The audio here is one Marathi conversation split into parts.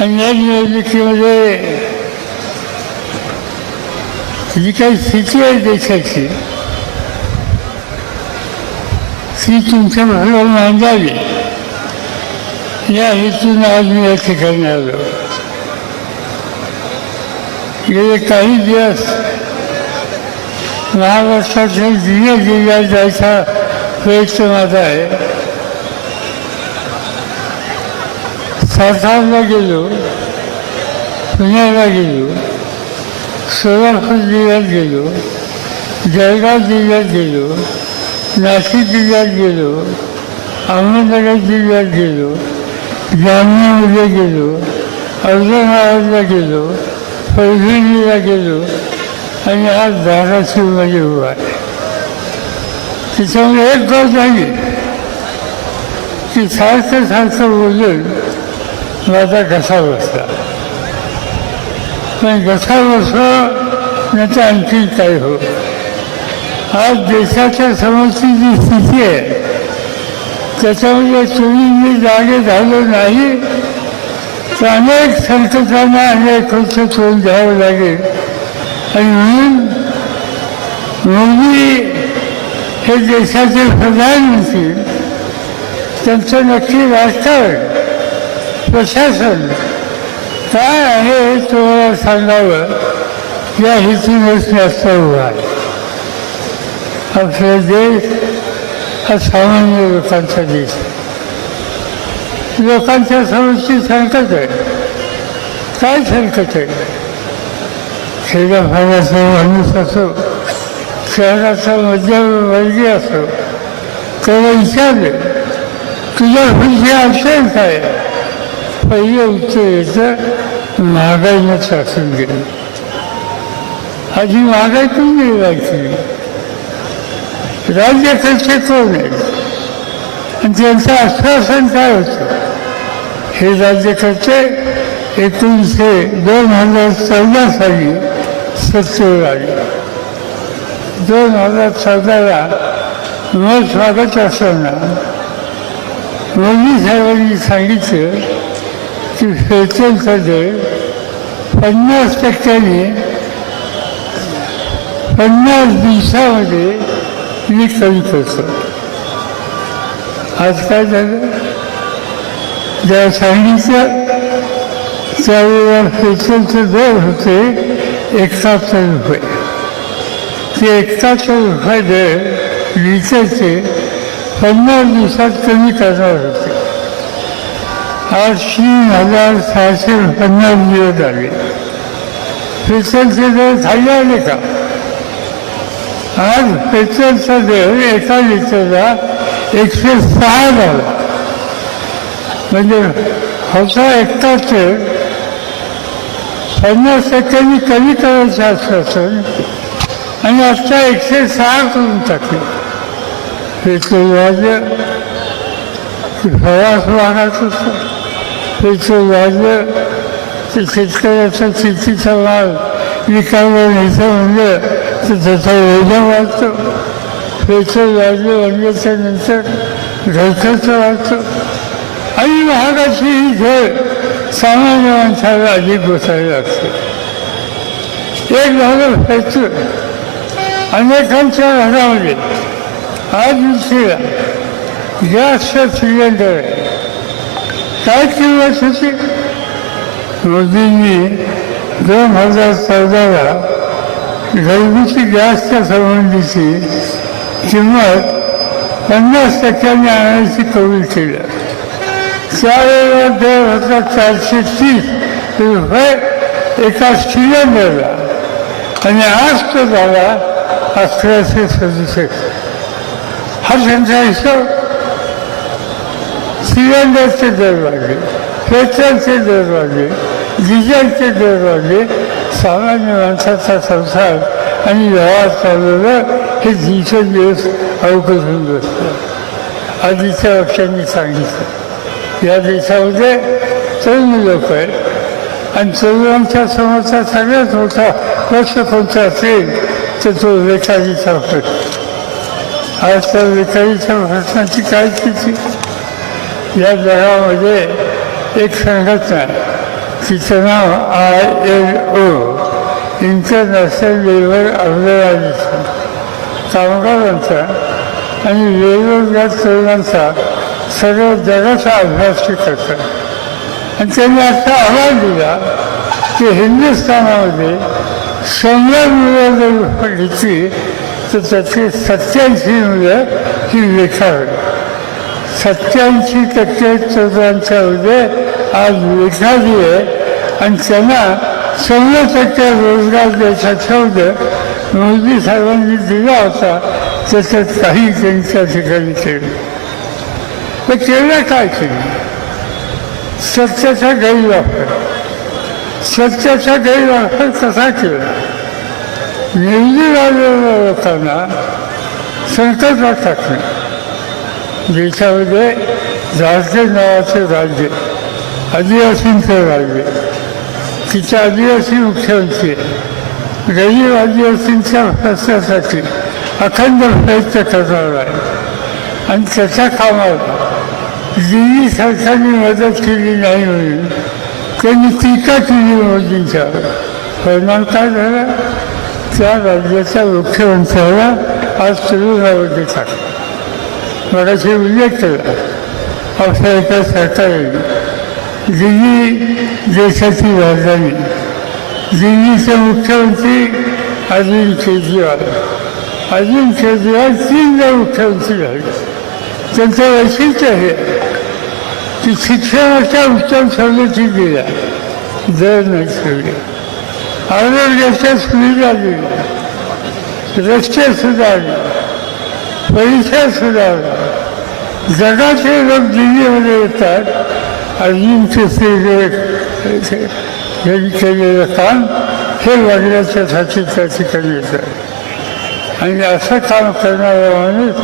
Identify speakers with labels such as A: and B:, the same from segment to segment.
A: आणि या निवडणुकीमध्ये जी काही स्थिती आहे देशाची ती तुमच्या भागावर मांडावी या हेतून आज मी या ठिकाणी आलो गेले काही दिवस महाराष्ट्राच्या जिल्ह्या जिल्ह्यात जायचा प्रयत्न माझा आहे सातारला गेलो पुण्याला गेलो सोलापूर जिल्ह्यात गेलो जळगाव जिल्ह्यात गेलो नाशिक जिल्ह्यात गेलो अहमदनगर जिल्ह्यात गेलो जामनेमध्ये गेलो औरंगाबादला गेलो परभणीला गेलो आणि आज धाराशिवमध्ये उभा आहे त्याच्यामुळे एक गोष्ट झाली की सारखं सारखं बोलून माझा घसा बसला. पण घसा बसला नाही तर आणखी काय हो आज देशाच्या समोरची जी स्थिती आहे त्याच्यामध्ये तुम्ही मी जागे झालो नाही तर अनेक संकटांना अनेक खर्च तोंड द्यावं लागेल. आणि म्हणून मोदी हे देशाचे प्रधानमंत्री त्यांचं नक्की राजकारण प्रशासन. काय आहे हे तुम्हाला सांगावं? या हेतूनच जास्त असता उभा आहे. आपला देश हा सामान्य लोकांचा देश लोकांच्या समस्या संकट आहे. काय संकट आहे? खेड्यापाड्याचा माणूस असो शहराचा मध्यमवर्गीय असो त्याला विचारले तुझ्या खुशी अडचण काय पहिलं उत्तर येतं महागाईनं शासन गेलं. आधी महागाई नाही मिळवायची. राज्याचं क्षेत्र नाही? आणि त्यांचं आश्वासन काय होतं? हे राज्यकर्ते एकोणीसशे दोन हजार चौदा साली सत्तेवर आले. दोन हजार चौदाला मत स्वागत असताना मोदी साहेबांनी सांगितलं की पेट्रोलचा दर पन्नास टक्क्याने पन्नास दिवसामध्ये मी कमी करतो आज काय झालं? सांगितलं त्यावेळेला पेट्रोलचे दर होते एकाहत्तर रुपये. ते एकाहत्तर रुपये दर लिटरचे पन्नास दिवसात कमी करणार होते. आज तीन हजार सहाशे पन्नास दिवस आले पेट्रोलचे दर खाली आले का? आज पेट्रोलचा दर एका लिटरला एकशे सहा झाला. म्हणजे होता एकाहत्तर पन्नास टक्क्यांनी कमी करायचं आश्वासन आणि आता एकशे सहा करून टाकले. पेट्रोल वाढलं प्रवास वाहनात होता पेट्रोल वाढलं तर शेतकऱ्याचा शेतीचा माल विकायला न्यायचं म्हणजे तर त्याचा योजना वाढतो पेट्रोल वाढलं वाढल्याच्या नंतर घरखर्च वाढतो आणि महागाची ही झळ सामान्य माणसाला अधिक बसायला लागते एक भाग पेट्रोल अनेकांच्या घरामध्ये आज उशिरा गॅसचा सिलेंडर आहे काय वर्ष होती मोदींनी दोन हजार चौदाला घरगुती गॅसच्या संबंधीची किंमत पन्नास टक्क्यांनी आणायची कबूल केलं. त्यावेळेला दर होता चारशे तीस रुपये एका सिलेंडरला. आणि आज तो झाला अकराशे सदुसष्ट. हा त्यांचा हिशोब सिलेंडरचे दरवाजे पेट्रोलचे दरवाजे डिझेलचे दरवाजे सामान्य माणसाचा संसार आणि व्यवहार चालवलं हे दिवसेंदिवस अवघड होऊन बसलं आधीच्या वर्षांनी सांगितलं या देशामध्ये तरुण लोक आहेत आणि तरुणांच्या समोरचा सगळ्यात मोठा प्रश्न कोणता असेल तर तो वेचारीचा प्रश्न. आज त्या वेचारीच्या प्रश्नाची काय स्थिती? या जगामध्ये एक संघटना तिचं नाव I L O international labour organisation कामगारांचा आणि वेगवेगळ्या तरुणांचा सर्व जगाचा अभ्यास ते करतात. आणि त्यांनी असा अहवाल दिला की हिंदुस्थानामध्ये शंभर मुलं जर घेतली तर त्याची सत्याऐंशी मुलं ही बेकार सत्याऐंशी टक्के तरुणांच्यामध्ये आज बेकारी आहे. आणि त्यांना शंभर टक्के रोजगार द्यायचा शब्द मोदी साहेबांनी दिला होता. त्याच्यात काही त्यांच्या ठिकाणी केलं तर केलं काय केलं सत्याचा गैरवापर. सत्याचा गैरवापर कसा केला निवडून आलेल्या लोकांना संकटात टाकणे. देशामध्ये झारखंड नावाचे राज्य आदिवासींचं राज्य तिच्या आदिवासी मुख्यमंत्री आहे. गरीब आदिवासींच्या प्रश्नासाठी अखंड प्रयत्न करणार आहे आणि त्याच्या कामात दिल्ली सरकारने मदत केली नाही म्हणून त्यांनी टीका केली मोदींच्या परिणाम काय झाला त्या राज्याच्या मुख्यमंत्र्याला आज तुरुंगामध्ये टाकलं मगाशी उल्लेख केला आपल्या एका दिल्ली देशाची राजधानी दिल्लीचे मुख्यमंत्री अरविंद केजरीवाल. अरविंद केजरीवाल तीनदा मुख्यमंत्री झाले. त्यांचं वैशिष्ट्य आहे की शिक्षणाच्या उत्तम सवलती दिल्या दर नाही ठेवले आरोग्याच्या सुविधा दिल्या. रस्ते सुधारले. परिसर सुधारला जगाचे लोक दिल्लीमध्ये येतात. अजिंक्य यांनी केलेलं काम हे वागण्याच्यासाठी त्या ठिकाणी येतात. आणि असं काम करणारा माणूस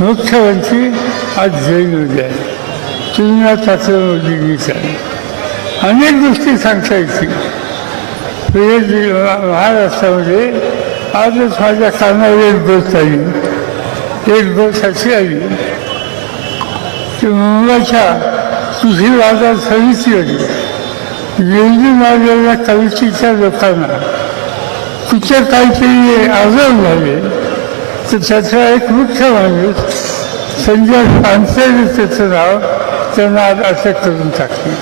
A: मुख्यमंत्री आज जैन उद्या तुलना त्याचं मोदींनीच आहे. अनेक गोष्टी सांगता येतील. महाराष्ट्रामध्ये आजच माझ्या कानावर एक गोष्ट आली. एक गोष्ट अशी आली की मुंबईच्या कृषी बाजार होती निवडून मारलेल्या कवितेच्या लोकांना. कुठे काहीतरी आजार झाले तर त्याचा एक मुख्य माणूस संजय पानसरे त्याचं नाव त्यांना आज अटक करून टाकली.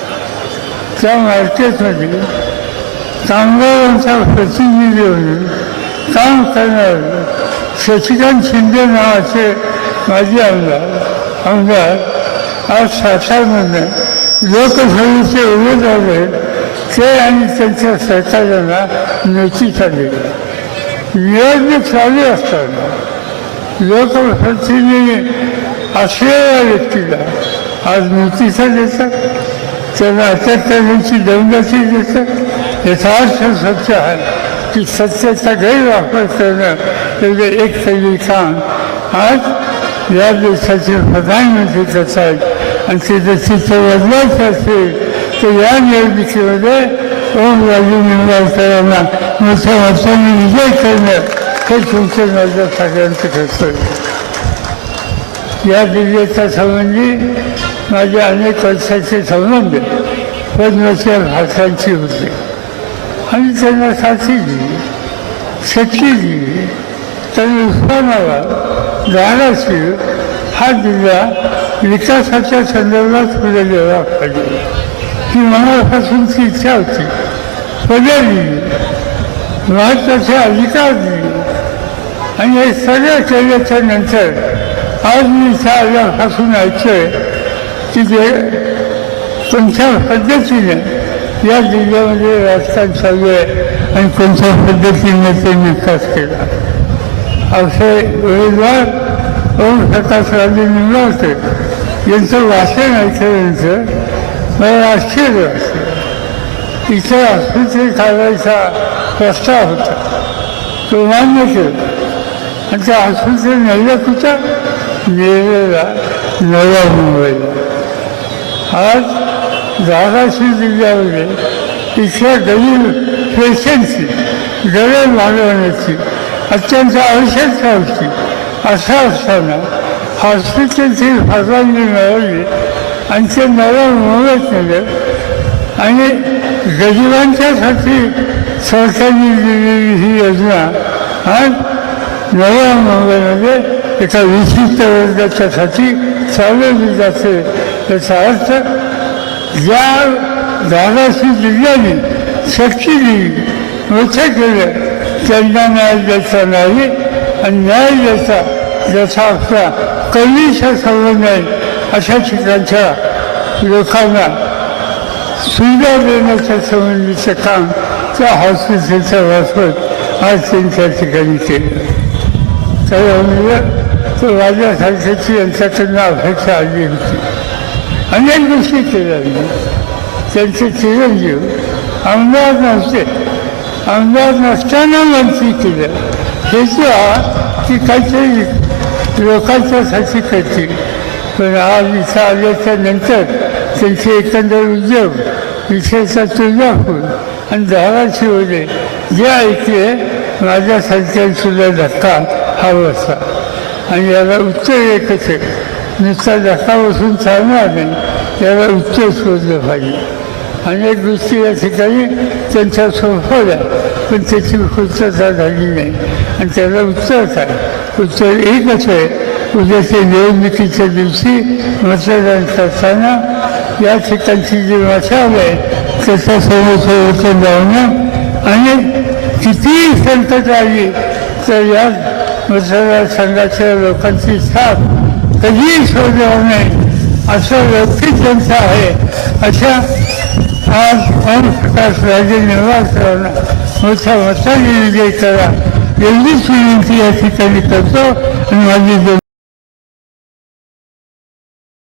A: त्या मार्केटमध्ये कामगारांचा प्रतिनिधी म्हणून काम करणारे शशिकांत शिंदे नावाचे माजी आमदार आमदार आज सातारमध्ये लोकसभेचे उमेदवार आहेत ते आणि त्यांच्या सहकार्यांना नोटीस आली निवडणूक चालू असताना लोकप्रतिनिधी असलेल्या व्यक्तीला आज नोटिसा देतात त्यांना अटक करण्याची देतात याचा अर्थ सत्य आहे की सत्याचा गैरवापर करणं म्हणजे एक तरी काम आज या देशाचे प्रधानमंत्री करत आहेत आणि ते जर चित्र बदलायचं असेल तर या निवडणुकीमध्ये ओम राजू निंबाळकरांना मोठ्या मतांनी विजय करणं हे तुमचं माझ्या सगळ्यांचं कर्तव्य या दिव्याच्या संबंधी माझे अनेक वर्षाचे संबंध पद्मच्या भाषांची होते. आणि त्यांना साथी दिली शक्ती दिली. त्यांनी उस्मानाबाद धाराशिव हा जिल्हा विकासाच्या संदर्भात पुढे गेला पाहिजे. ही मनापासूनची इच्छा होती. पदे दिली महत्त्वाचे अधिकार दिले आणि हे सगळं केल्याच्यानंतर आज मी इच्छा आल्यापासून ऐकतोय की जे तुमच्या पद्धतीने या जिल्ह्यामध्ये राजकारण चालू आहे आणि कोणत्या पद्धतीने ते विकास केला. असे उमेदवार ओम प्रकाश राजे निंबाळकर यांचं भाषण ऐकल्यानंतर मला आश्चर्य वाटलं. इथे आस्पत्रे काढायचा प्रस्ताव होता. तो मान्य केला. आणि त्या आस्पत्रे नेल्या कुठं नेलेला नव्या मुंबईला आज धाराशिव जिल्ह्यामध्ये इथल्या गरीब पेशंटची गरज भागवण्याची अत्यंत आवश्यकता होती असं असताना हॉस्पिटलची परवानगी मिळवली आणि ते नव्या मुंबईत केलं आणि गरिबांच्यासाठी सरकारने दिलेली ही योजना आज नव्या मुंबईमध्ये एका विशिष्ट वर्गाच्यासाठी चालवली जाते त्याचा अर्थ ज्या धाराशिव जिल्ह्याने शक्ती दिली मोठं केलं त्यांना न्याय द्यायचा नाही आणि न्याय द्यायचा ज्याचा आपला कलीचा संबंध आहे अशा ठिकाणच्या लोकांना सुविधा देण्याच्या संबंधीचं काम त्या हॉस्पिटलच्या मार्फत आज त्यांच्या ठिकाणी केलं. त्यामुळे म्हणजे तो राजासारख्याची यांच्याकडनं अपेक्षा आली होती. अनेक गोष्टी केल्या. त्यांचे चिरंजीव आमदार नव्हते. आमदार नसताना मंत्री केलं हे हा ती काहीतरी लोकांच्यासाठी करतील पण आज इथं आल्याच्यानंतर त्यांचे एकंदर उद्योग विशेषतः तुळजापूर आणि धाराशिवमध्ये जे ऐकले माझ्यासारख्या सुद्धा धक्का हा बसला. आणि याला उत्तर एकच आहे. नुसता धक्का बसून चालणार नाही याला उत्तर शोधलं पाहिजे. अनेक गोष्टी या ठिकाणी त्यांच्या सोपवल्या पण त्याची पूर्तता झाली नाही आणि त्याला उत्तर काय उत्तर एकच आहे उद्याच्या निवडणुकीच्या दिवशी मतदान करताना या ठिकाणची जी मशाल आहे त्याच्यासमोर होतं लावणं आणि कितीही संकट आली तर या मतदारसंघाच्या लोकांची साथ कधीही सोडणार नाही असं व्यक्ती त्यांचं आहे अशा आज ओमप्रकाश राजे निवासरावांना मोठ्या मताने विजय करा. एवढीच विनंती या ठिकाणी करतो आणि माझी